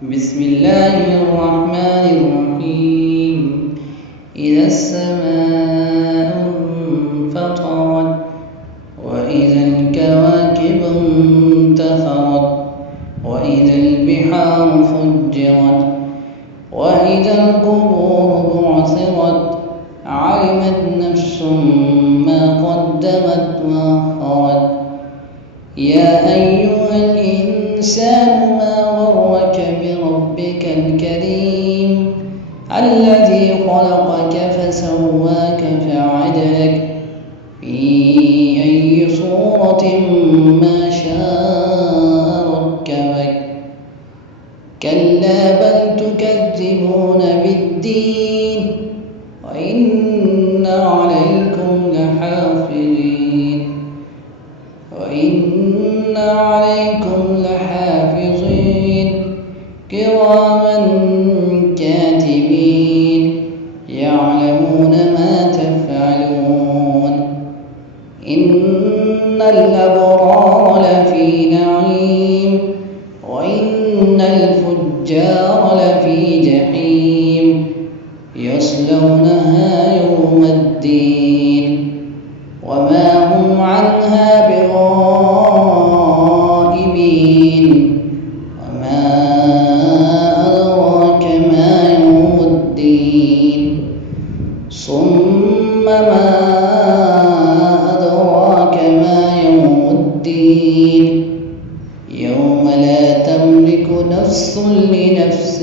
بسم الله الرحمن الرحيم. إذا السماء انفطرت وإذا الكواكب انتثرت وإذا البحار فجرت وإذا القبور بعثرت علمت نفس ما قدمت وأخرت. يا أيها الإنسان ما غرك بربك الكريم الذي خلقك فسواك فعدلك في أي صورة ما شاء ركبك. كلا بل تكذبون بالدين وإن عليكم لحافظين كراما كاتبين يعلمون ما تفعلون. إن الأبرار لفي نعيم وإن الفجار لفي جحيم يصلونها يوم الدين وما هم عنها بغائبين. وما أدراك ما يوم الدين ثم ما أدراك ما يوم الدين يوم لا تملك نفس لنفس